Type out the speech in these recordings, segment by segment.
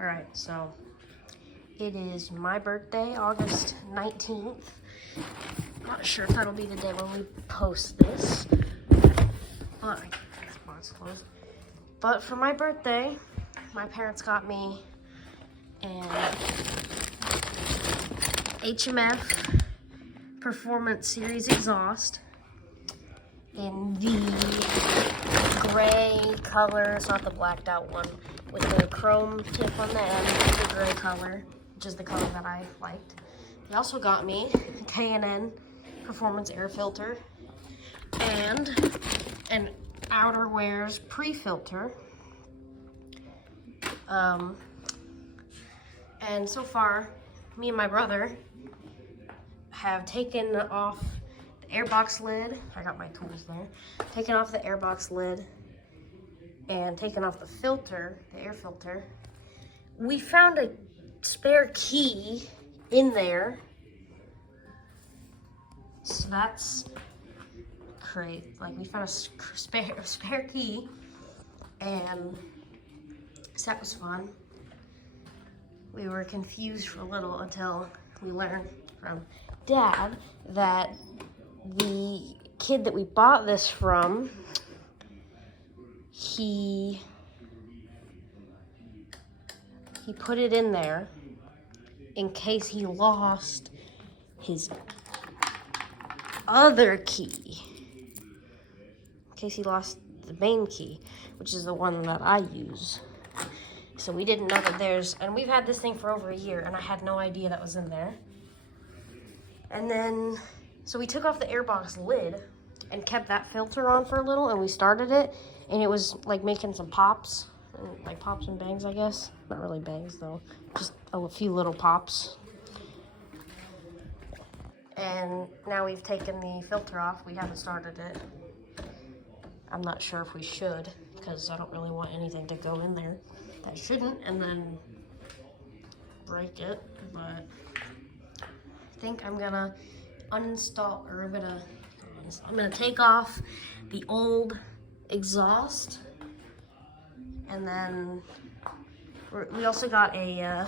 Alright, so it is my birthday, August 19th. Not sure if that'll be the day when we post this. But for my birthday, my parents got me an HMF Performance Series exhaust in the gray color. It's not the blacked out one with the chrome tip on the end. It's the gray color, which is the color that I liked. They also got me a K&N Performance air filter and an outerwears pre-filter. And so far, me and my brother have taken off the airbox lid. I got my tools there. Taken off the airbox lid and taken off the filter, the air filter. We found a spare key in there. So that's great. Like, we found a spare key, and so that was fun. We were confused for a little until we learned from Dad that the kid that we bought this from, he put it in there in case he lost his other key. In case he lost the main key, which is the one that I use. So we didn't know that there's, and we've had this thing for over a year, and I had no idea that was in there. And then, so we took off the airbox lid and kept that filter on for a little, and we started it, and it was like making some pops, like pops and bangs, I guess. Not really bangs though, just a few little pops. And now we've taken the filter off. We haven't started it. I'm not sure if we should, because I don't really want anything to go in there that shouldn't and then break it. But I think I'm gonna uninstall, or I'm gonna take off the old exhaust, and then we also got a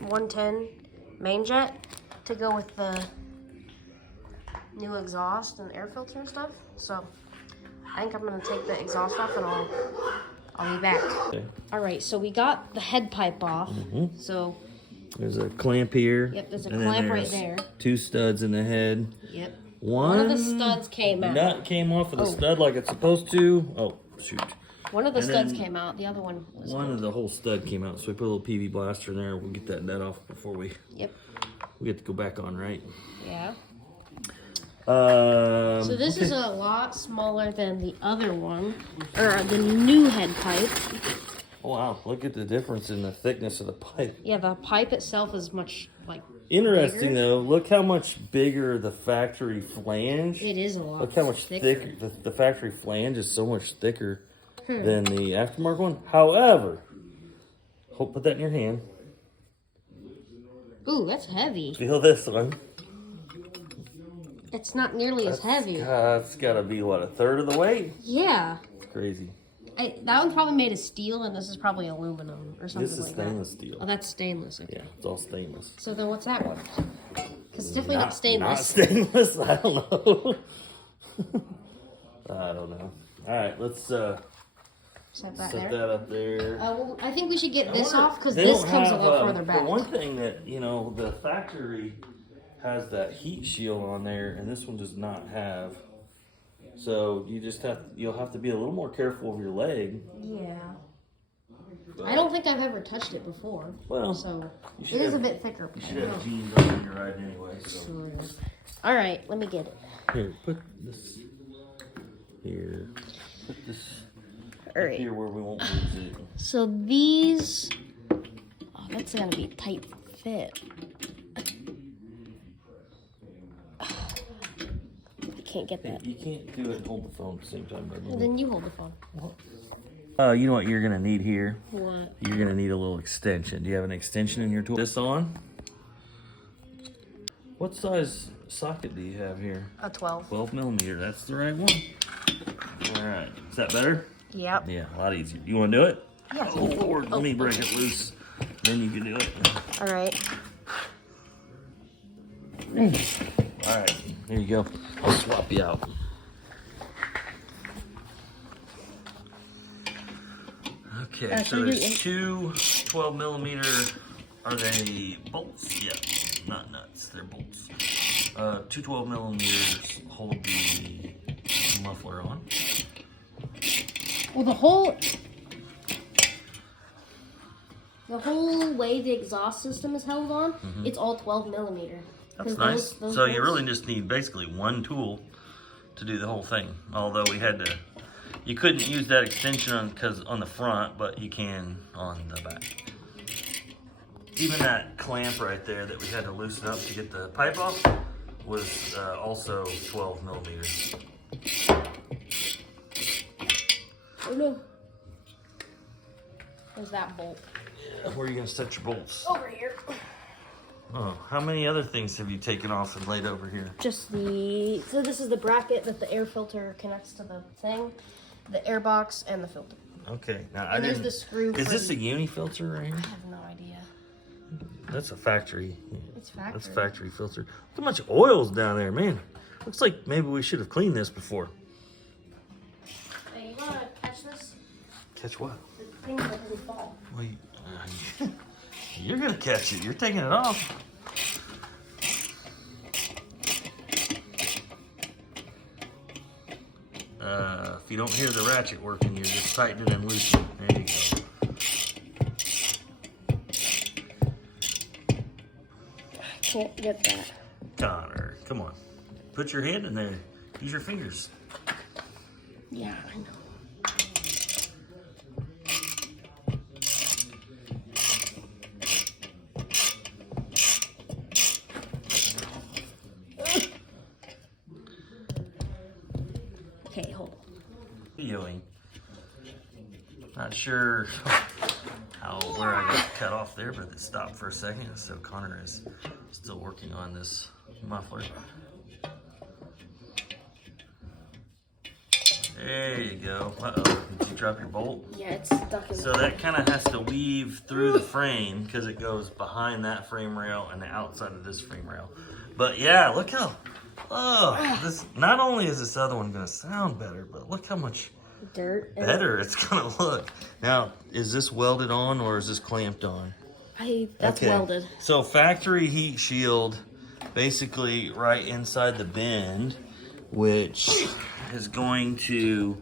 110 main jet to go with the new exhaust and air filter and stuff. So I think I'm gonna take the exhaust off and I'll be back. Okay. All right, so we got the head pipe off. Mm-hmm. So there's a clamp here. Yep, there's a clamp right there. 2 studs in the head. Yep. One of the studs came out. Nut came off of the stud like it's supposed to. Oh, shoot. One of the studs came out. The other one was of the whole stud came out. So we put a little PV blaster in there. We'll get that nut off before we get to go back on, right? Yeah. So this is a lot smaller than the other one, or the new head pipe. Oh, wow, look at the difference in the thickness of the pipe. Yeah, the pipe itself is much, like, interesting, bigger. though. Look how much bigger the factory flange. It is a lot. Look how much thicker. The factory flange is so much thicker than the aftermarket one. However, put that in your hand. Ooh, that's heavy. Feel this one. It's not nearly as heavy. It's got to be, what, 1/3 of the weight? Yeah. It's crazy. That one's probably made of steel, and this is probably aluminum or something like that. This is stainless steel. Oh, that's stainless. Okay. Yeah, it's all stainless. So then what's that one? Because it's definitely not stainless. Not stainless? I don't know. I don't know. All right, let's set that up there. Well, I think we should get this off, because this comes a lot further back. The one thing that, the factory has that heat shield on there, and this one does not have. So you'll have to be a little more careful of your leg. Yeah. But I don't think I've ever touched it before. Well, so it is a bit thicker. You should have jeans on when you're riding anyway. So. Sure. All right, let me get it. Here, put this here. Put this right here where we won't lose it. So these, that's gonna be tight fit. Can't get that. You can't do it and hold the phone at the same time, buddy. Well, then you hold the phone. You know what you're gonna need here? What? You're gonna need a little extension. Do you have an extension in your tool? This on? What size socket do you have here? A 12. 12 millimeter. That's the right one. All right. Is that better? Yep. Yeah, a lot easier. You want to do it? Yeah. Oh, Lord. Let me break it loose. Then you can do it. All right. All right. There you go. I'll swap you out. Okay, so there's two 12 millimeter, are they bolts? Yeah, not nuts, they're bolts. Two 12 millimeters hold the muffler on. Well, the whole way the exhaust system is held on, it's all 12 millimeter. That's nice. So you really just need basically one tool to do the whole thing. Although we had to, you couldn't use that extension on the front, but you can on the back. Even that clamp right there that we had to loosen up to get the pipe off was also 12 millimeters. Oh no. There's that bolt. Where are you going to set your bolts? Over here. Oh, how many other things have you taken off and laid over here? Just so this is the bracket that the air filter connects to the thing, the air box, and the filter. Okay, now And there's the screw. Is this a uni filter right here? I have no idea. That's a factory. It's factory. That's a factory filter. Look how much oil's down there, man. Looks like maybe we should have cleaned this before. Hey, you wanna catch this? Catch what? The thing that doesn't fall. Wait, you're gonna catch it. You're taking it off. If you don't hear the ratchet working, you're just tightening and loosening. There you go. I can't get that. Connor, come on. Put your hand in there. Use your fingers. Yeah, I know. Okay, hold on. Feeling. Not sure where I got cut off there, but it stopped for a second. So Connor is still working on this muffler. There you go. Uh-oh. Did you drop your bolt? Yeah, it's stuck in So that kind of has to weave through the frame because it goes behind that frame rail and the outside of this frame rail. But yeah, look how, this, not only is this other one going to sound better, but look how much dirt. better it's going to look. Now, is this welded on or is this clamped on? That's welded. So factory heat shield, basically right inside the bend, which is going to,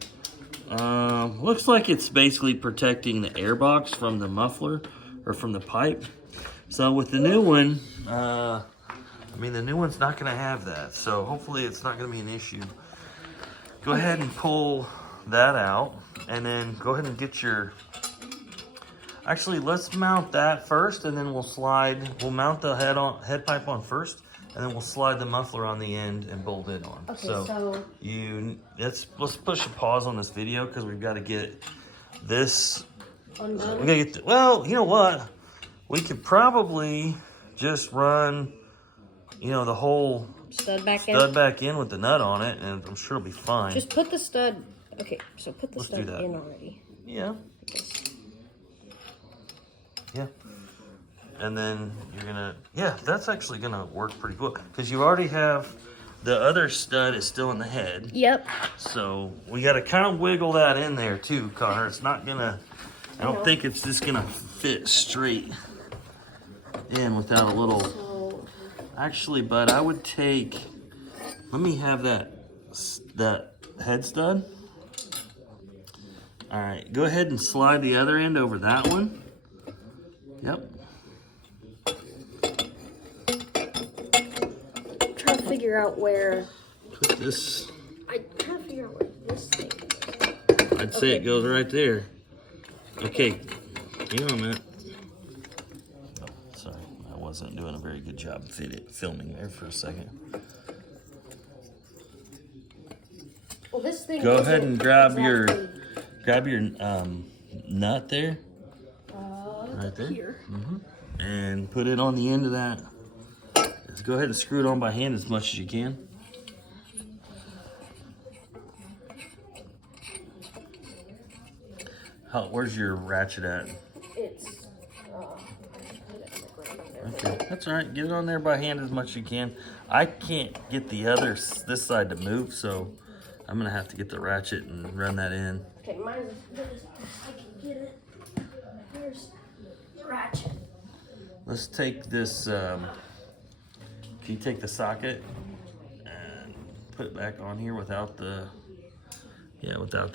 looks like it's basically protecting the air box from the muffler or from the pipe. So with the new one, I mean, the new one's not going to have that. So hopefully it's not going to be an issue. Go ahead and pull that out and then go ahead and get your, actually let's mount that first and then we'll mount the head pipe on first and then we'll slide the muffler on the end and bolt it on. Okay, so let's push a pause on this video because we've got to get this undone. we gotta get well, you know what? We could probably just run, the whole Stud back in with the nut on it, and I'm sure it'll be fine. Just put the stud. Okay, so put the Let's stud do that. in already. Yeah. Yeah. And then you're gonna, that's actually gonna work pretty cool because you already have the other stud is still in the head. Yep. So we got to kind of wiggle that in there too, Connor. It's not gonna, I don't think it's just gonna fit straight in without a little. Actually, bud, I would take, let me have that head stud. All right, go ahead and slide the other end over that one. Yep. I'm trying to figure out where. Put this. I'm trying to figure out where this thing is. I'd say it goes right there. Okay, hang on a minute. Oh, sorry, I wasn't doing a very good job filming there for a second. Well, this thing. Go ahead and grab your exactly nut there. Right there. Here. And put it on the end of that. Just go ahead and screw it on by hand as much as you can. Where's your ratchet at? It's, Okay, that's all right. Get it on there by hand as much as you can. I can't get this side to move, so I'm gonna have to get the ratchet and run that in. okay, mine's as good as I can get it. Here's the ratchet. Let's take this, can you take the socket and put it back on here without the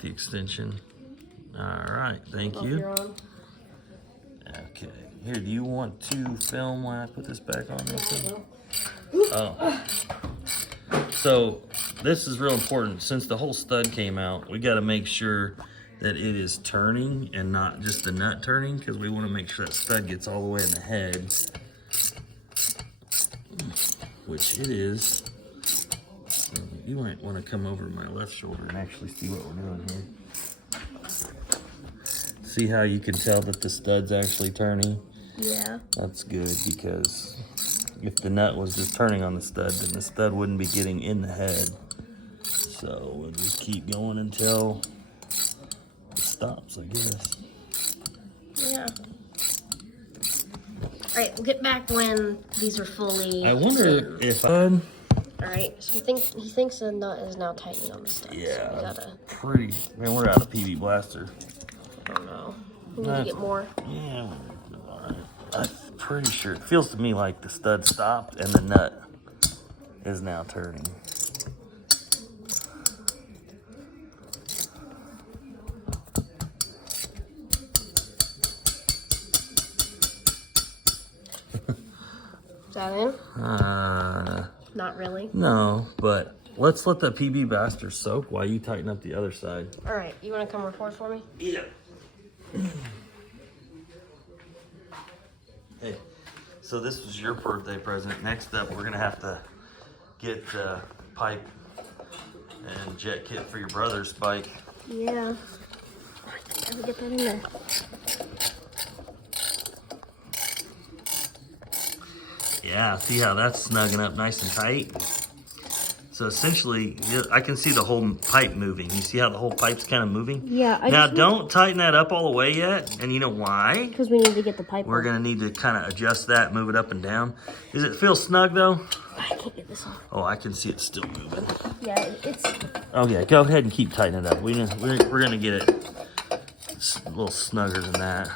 extension? All right, thank you. You're on. Okay, here, do you want to film while I put this back on this? Oh. So, this is real important. Since the whole stud came out, we gotta make sure that it is turning and not just the nut turning, because we want to make sure that stud gets all the way in the head, which it is. So you might want to come over my left shoulder and actually see what we're doing here. See how you can tell that the stud's actually turning? Yeah. That's good, because if the nut was just turning on the stud, then the stud wouldn't be getting in the head. So we'll just keep going until stops, I guess. Yeah. Alright, we'll get back when these are fully. I wonder if Alright, so he thinks the nut is now tightening on the stud. yeah, So we gotta. man, we're out of PB blaster. I don't know. We need to get more. Yeah, all right. I'm pretty sure it feels to me like the stud stopped and the nut is now turning. Is that in? Not really. No, but let's let the PB blaster soak while you tighten up the other side. All right, you want to come record for me? Yeah. Hey, so this was your birthday present. Next up, we're gonna have to get pipe and jet kit for your brother's bike. Yeah. I gotta get that in there. Yeah, see how that's snugging up nice and tight? So essentially, I can see the whole pipe moving. You see how the whole pipe's kind of moving? Yeah. Now, don't tighten that up all the way yet. And you know why? Because we need to get the pipe. We're going to need to kind of adjust that, move it up and down. Does it feel snug, though? I can't get this off. Oh, I can see it still moving. Yeah, it's. Oh, yeah, go ahead and keep tightening it up. We're going to get it a little snugger than that.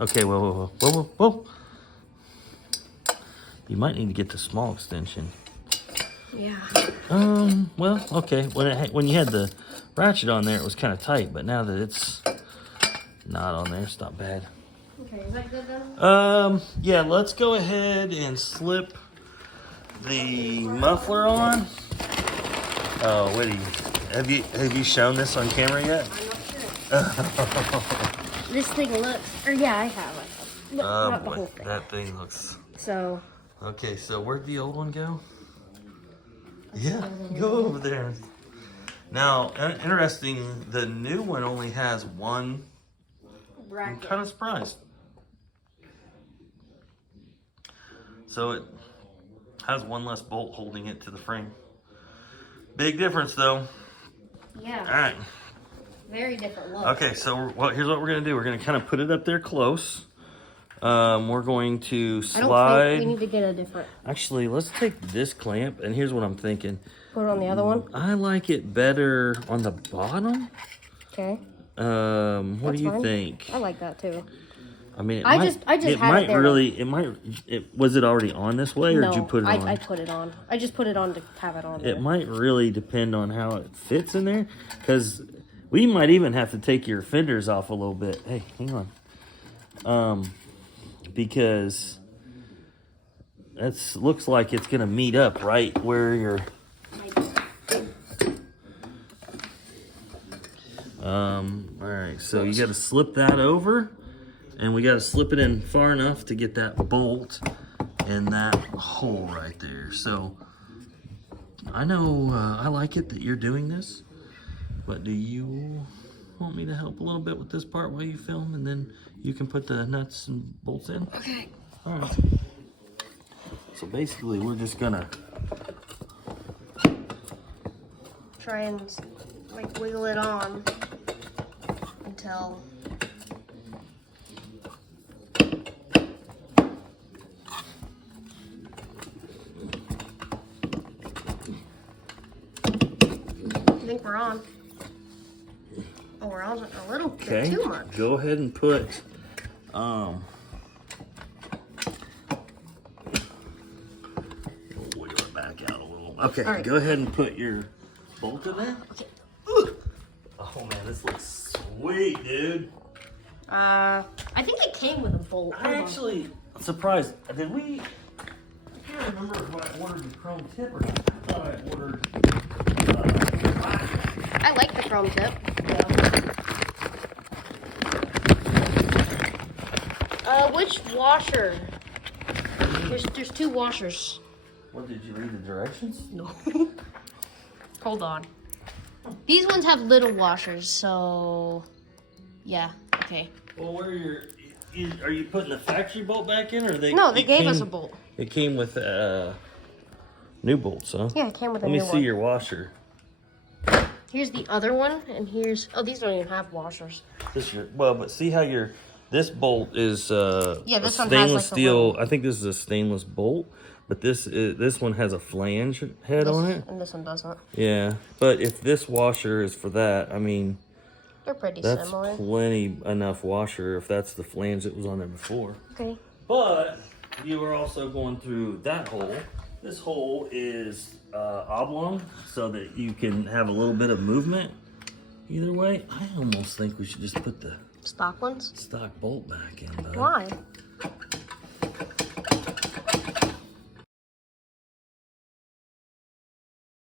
Okay, whoa. You might need to get the small extension. Yeah. Well, okay. When you had the ratchet on there, it was kind of tight, but now that it's not on there, it's not bad. Okay, is that good then? Yeah, let's go ahead and slip the muffler on. Oh, Whitty, have you shown this on camera yet? I'm not sure. This thing looks, or yeah, I have. But not the whole thing. That thing looks. So. Okay, so where'd the old one go? Yeah, go over there. Now, interesting, the new one only has one bracket. I'm kind of surprised. So it has one less bolt holding it to the frame. Big difference, though. Yeah. All right. Very different look. Okay, so here's what we're going to do. We're going to kind of put it up there close. We're going to slide. I don't think we need to get a different. Actually, let's take this clamp, and here's what I'm thinking. Put it on the other one? I like it better on the bottom. Okay. What do you fine. think? I like that too. I mean, I just had it there. Was it already on this way, or No, did you put it on? I put it on. I just put it on to have it on there. It might really depend on how it fits in there, because we might even have to take your fenders off a little bit. Hey, hang on. Because that looks like it's gonna meet up right where you're. All right, so you got to slip that over, and we got to slip it in far enough to get that bolt in that hole right there. So I know I like it that you're doing this, but do you want me to help a little bit with this part while you film, and then you can put the nuts and bolts in? Okay. All right. So basically, we're just gonna try and like wiggle it on until I think we're on. Oh, we're on a little bit too much. Go ahead and put wiggle it back out a little. Okay, All right. Go ahead and put your bolt in there. Okay. Oh man, this looks sweet, dude. I think it came with a bolt. I actually surprised. Did we? I can't remember if I ordered the chrome tip or not. I thought I ordered. I like the chrome tip. Which washer? There's two washers. What, did you read the directions? No. Hold on. These ones have little washers, so yeah. Okay. Well, where are you putting the factory bolt back in, or they? No, they gave us a bolt. It came with new bolts, huh? Yeah, it came with a Let new me see one. your washer. Here's the other one, and here's these don't even have washers. But see how this bolt is Yeah, this one has, stainless like, a steel. little- I think this is a stainless bolt, but this one has a flange head on it. And this one doesn't. Yeah, but if this washer is for that, I mean, They're pretty that's similar. plenty enough washer if that's the flange that was on there before. Okay. But you are also going through that hole. This hole is oblong so that you can have a little bit of movement either way. I almost think we should just put the Stock ones? stock bolt back in, though. Why?